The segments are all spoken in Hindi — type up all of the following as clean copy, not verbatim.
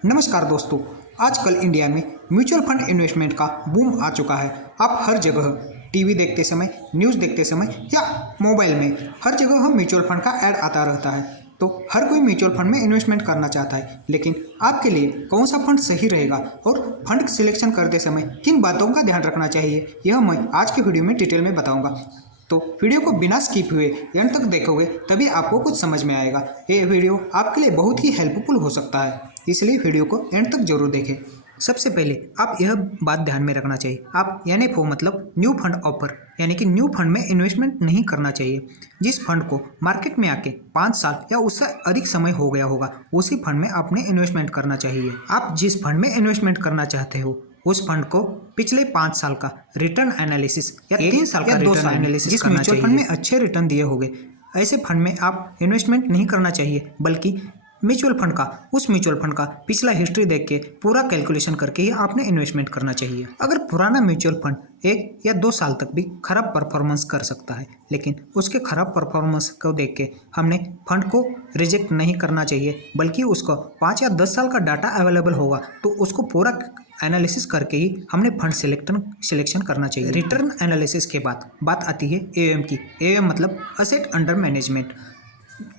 नमस्कार दोस्तों। आजकल इंडिया में म्यूचुअल फंड इन्वेस्टमेंट का बूम आ चुका है। आप हर जगह टीवी देखते समय, न्यूज़ देखते समय या मोबाइल में हर जगह हम म्यूचुअल फंड का ऐड आता रहता है। तो हर कोई म्यूचुअल फंड में इन्वेस्टमेंट करना चाहता है, लेकिन आपके लिए कौन सा फंड सही रहेगा और फंड सिलेक्शन करते समय किन बातों का ध्यान रखना चाहिए, यह मैं आज की वीडियो में डिटेल में बताऊँगा। तो वीडियो को बिना स्किप हुए एंड तक देखोगे तभी आपको कुछ समझ में आएगा। ये वीडियो आपके लिए बहुत ही हेल्पफुल हो सकता है, इसलिए वीडियो को एंड तक जरूर देखें। सबसे पहले आप यह बात ध्यान में रखना चाहिए, आप NFO मतलब न्यू फंड ऑफर यानी कि न्यू फंड में इन्वेस्टमेंट नहीं करना चाहिए। जिस फंड को मार्केट में आके 5 साल या उससे अधिक समय हो गया होगा, उसी फंड में आपने इन्वेस्टमेंट करना चाहिए। आप जिस फंड में इन्वेस्टमेंट करना चाहते हो उस फंड को पिछले 5 साल का रिटर्न एनालिसिस या 3 साल का रिटर्न एनालिसिस करना चाहिए। फंड में अच्छे रिटर्न दिए होंगे ऐसे फंड में आप इन्वेस्टमेंट नहीं करना चाहिए, बल्कि उस म्यूचुअल फंड का पिछला हिस्ट्री देख के पूरा कैलकुलेशन करके ही आपने इन्वेस्टमेंट करना चाहिए। अगर पुराना म्यूचुअल फंड 1 या 2 साल तक भी खराब परफॉर्मेंस कर सकता है, लेकिन उसके खराब परफॉर्मेंस को देख के हमने फंड को रिजेक्ट नहीं करना चाहिए, बल्कि उसको 5 या 10 साल का डाटा अवेलेबल होगा तो उसको पूरा एनालिसिस करके ही हमने फंड सिलेक्शन करना चाहिए। रिटर्न एनालिसिस के बाद बात आती है AUM की। AUM मतलब असेट अंडर मैनेजमेंट।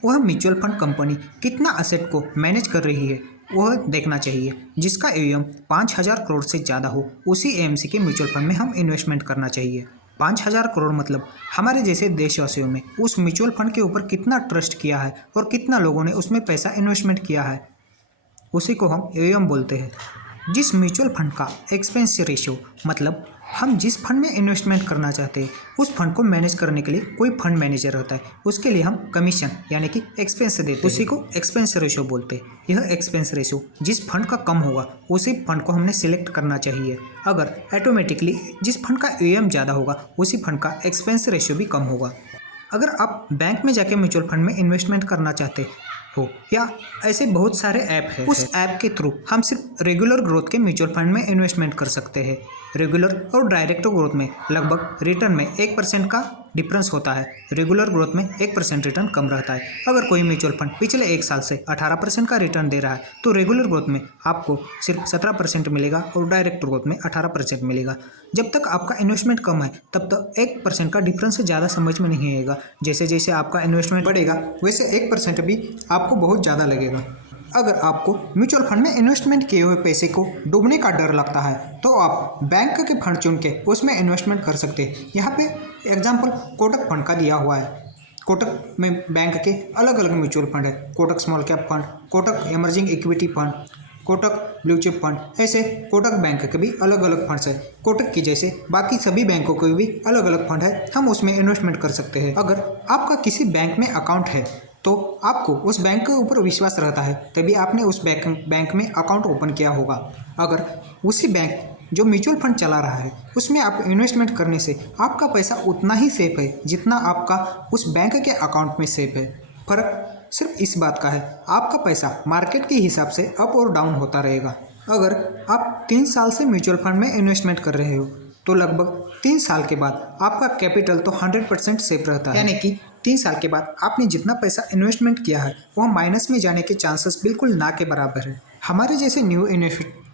वह म्यूचुअल फंड कंपनी कितना असेट को मैनेज कर रही है वह देखना चाहिए। जिसका AUM 5,000 करोड़ से ज़्यादा हो उसी AMC के म्यूचुअल फंड में हम इन्वेस्टमेंट करना चाहिए। 5,000 करोड़ मतलब हमारे जैसे देशवासियों में उस म्यूचुअल फंड के ऊपर कितना ट्रस्ट किया है और कितना लोगों ने उसमें पैसा इन्वेस्टमेंट किया है, उसी को हम AUM बोलते हैं। जिस म्यूचुअल फंड का एक्सपेंस रेशियो मतलब हम जिस फंड में इन्वेस्टमेंट करना चाहते हैं उस फंड को मैनेज करने के लिए कोई फंड मैनेजर होता है, उसके लिए हम कमीशन यानी कि एक्सपेंस देते हैं, उसी को एक्सपेंस रेशियो बोलते हैं। यह एक्सपेंस रेशियो जिस फंड का कम होगा उसी फंड को हमने सिलेक्ट करना चाहिए। अगर ऑटोमेटिकली जिस फंड का AUM ज़्यादा होगा उसी फंड का एक्सपेंस रेशियो भी कम होगा। अगर आप बैंक में जाके म्यूचुअल फंड में इन्वेस्टमेंट करना चाहते हो या ऐसे बहुत सारे ऐप है, उस ऐप के थ्रू हम सिर्फ रेगुलर ग्रोथ के म्यूचुअल फंड में इन्वेस्टमेंट कर सकते हैं। रेगुलर और डायरेक्ट ग्रोथ में लगभग रिटर्न में 1% का डिफरेंस होता है। रेगुलर ग्रोथ में 1% रिटर्न कम रहता है। अगर कोई म्यूचुअल फंड पिछले 1 साल से 18% का रिटर्न दे रहा है तो रेगुलर ग्रोथ में आपको सिर्फ 17% मिलेगा और डायरेक्ट ग्रोथ में 18% मिलेगा। जब तक आपका इन्वेस्टमेंट कम है तब तक 1% का डिफरेंस ज़्यादा समझ में नहीं आएगा। जैसे जैसे आपका इन्वेस्टमेंट बढ़ेगा वैसे 1% भी आपको बहुत ज़्यादा लगेगा। अगर आपको म्यूचुअल फंड में इन्वेस्टमेंट किए हुए पैसे को डूबने का डर लगता है तो आप बैंक के फंड चुन के उसमें इन्वेस्टमेंट कर सकते हैं। यहाँ पे एग्जांपल कोटक फंड का दिया हुआ है। कोटक में बैंक के अलग अलग म्यूचुअल फंड है। Kotak small cap fund, Kotak emerging equity fund, Kotak blue chip fund, ऐसे कोटक बैंक के भी अलग अलग फंड्स है। कोटक की जैसे बाकी सभी बैंकों के भी अलग अलग फंड है, हम उसमें इन्वेस्टमेंट कर सकते हैं। अगर आपका किसी बैंक में अकाउंट है तो आपको उस बैंक के ऊपर विश्वास रहता है, तभी आपने उस बैंक में अकाउंट ओपन किया होगा। अगर उसी बैंक जो म्यूचुअल फंड चला रहा है उसमें आप इन्वेस्टमेंट करने से आपका पैसा उतना ही सेफ है जितना आपका उस बैंक के अकाउंट में सेफ है। फर्क सिर्फ इस बात का है, आपका पैसा मार्केट के हिसाब से अप और डाउन होता रहेगा। अगर आप 3 साल से म्यूचुअल फंड में इन्वेस्टमेंट कर रहे हो तो लगभग 3 साल के बाद आपका कैपिटल तो 100% सेफ रहता है। यानी कि 3 साल के बाद आपने जितना पैसा इन्वेस्टमेंट किया है वह माइनस में जाने के चांसेस बिल्कुल ना के बराबर है। हमारे जैसे न्यू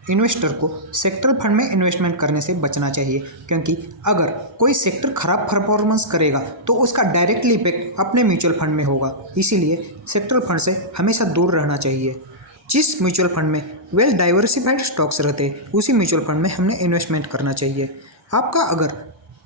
इन्वेस्टर को सेक्टर फंड में इन्वेस्टमेंट करने से बचना चाहिए, क्योंकि अगर कोई सेक्टर खराब परफॉर्मेंस करेगा तो उसका डायरेक्टली इफेक्ट अपने म्यूचुअल फंड में होगा। इसीलिए सेक्टर फंड से हमेशा दूर रहना चाहिए। जिस म्यूचुअल फंड में वेल डाइवर्सिफाइड स्टॉक्स रहते हैं उसी म्यूचुअल फंड में हमने इन्वेस्टमेंट करना चाहिए। आपका अगर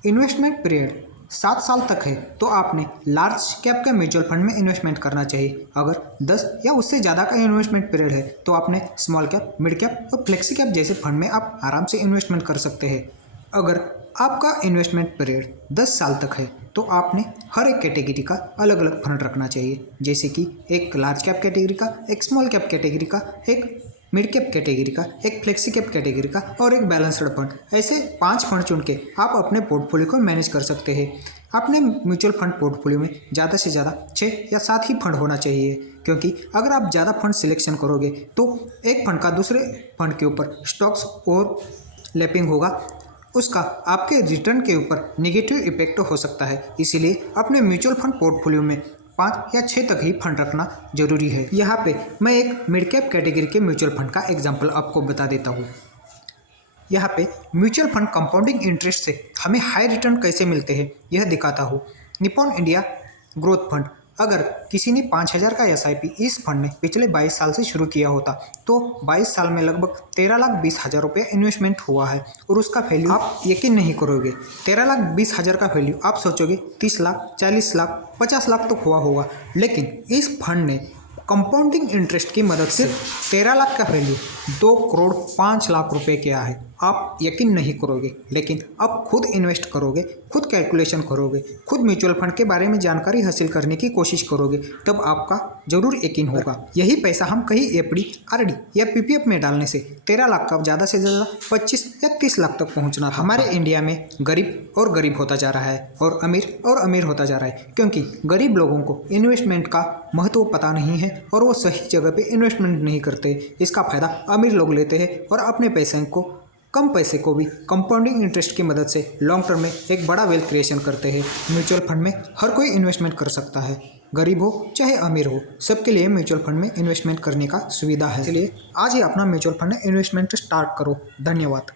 इन्वेस्टमेंट पीरियड 7 साल तक है तो आपने लार्ज कैप के म्यूचुअल फंड में इन्वेस्टमेंट करना चाहिए। अगर 10 या उससे ज़्यादा का इन्वेस्टमेंट पीरियड है तो आपने स्मॉल कैप, मिड कैप और फ्लेक्सी कैप जैसे फंड में आप आराम से इन्वेस्टमेंट कर सकते हैं। अगर आपका इन्वेस्टमेंट पीरियड 10 साल तक है तो आपने हर एक कैटेगरी का अलग अलग फंड रखना चाहिए, जैसे कि एक लार्ज कैप कैटेगरी का, एक स्मॉल कैप कैटेगरी का, एक मिड कैप कैटेगरी का, एक फ्लेक्सी कैप कैटेगरी का और एक बैलेंस्ड फंड। ऐसे 5 फंड चुन के आप अपने पोर्टफोलियो को मैनेज कर सकते हैं। अपने म्यूचुअल फंड पोर्टफोलियो में ज़्यादा से ज़्यादा 6 या 7 ही फंड होना चाहिए, क्योंकि अगर आप ज़्यादा फंड सिलेक्शन करोगे तो एक फंड का दूसरे फंड के ऊपर स्टॉक्स और लैपिंग होगा, उसका आपके रिटर्न के ऊपर नेगेटिव इफेक्ट हो सकता है। इसीलिए अपने म्यूचुअल फंड पोर्टफोलियो में 5 या 6 तक ही फंड रखना जरूरी है। यहाँ पे मैं एक मिड कैप कैटेगरी के म्यूचुअल फंड का एग्जाम्पल आपको बता देता हूँ। यहाँ पे म्यूचुअल फंड कंपाउंडिंग इंटरेस्ट से हमें हाई रिटर्न कैसे मिलते हैं यह दिखाता हूँ। निप्पॉन इंडिया ग्रोथ फंड, अगर किसी ने 5,000 का SIP इस फंड ने पिछले 22 साल से शुरू किया होता तो 22 साल में लगभग 13,20,000 रुपये इन्वेस्टमेंट हुआ है और उसका वैल्यू आप यकीन नहीं करोगे, 13,20,000 का वैल्यू आप सोचोगे 30 लाख, 40 लाख, 50 लाख तो हुआ होगा, लेकिन इस फंड ने कंपाउंडिंग इंटरेस्ट की मदद से 13 लाख का वैल्यू 2 करोड़ 5 लाख रुपए किया है। आप यकीन नहीं करोगे, लेकिन अब खुद इन्वेस्ट करोगे, खुद कैलकुलेशन करोगे, खुद म्यूचुअल फंड के बारे में जानकारी हासिल करने की कोशिश करोगे, तब आपका जरूर यकीन होगा। यही पैसा हम कहीं FD, RD या PPF में डालने से 13 लाख का ज़्यादा से ज़्यादा 25 या 30 लाख तक पहुँचना था। हमारे इंडिया में गरीब और गरीब होता जा रहा है और अमीर होता जा रहा है, क्योंकि गरीब लोगों को इन्वेस्टमेंट का महत्व पता नहीं है और वो सही जगह पे इन्वेस्टमेंट नहीं करते। इसका फायदा अमीर लोग लेते हैं और अपने पैसे को, कम पैसे को भी कंपाउंडिंग इंटरेस्ट की मदद से लॉन्ग टर्म में एक बड़ा वेल्थ क्रिएशन करते हैं। म्यूचुअल फंड में हर कोई इन्वेस्टमेंट कर सकता है, गरीब हो चाहे अमीर हो, सबके लिए म्यूचुअल फंड में इन्वेस्टमेंट करने का सुविधा है। इसलिए आज ही अपना म्यूचुअल फंड में इन्वेस्टमेंट स्टार्ट करो। धन्यवाद।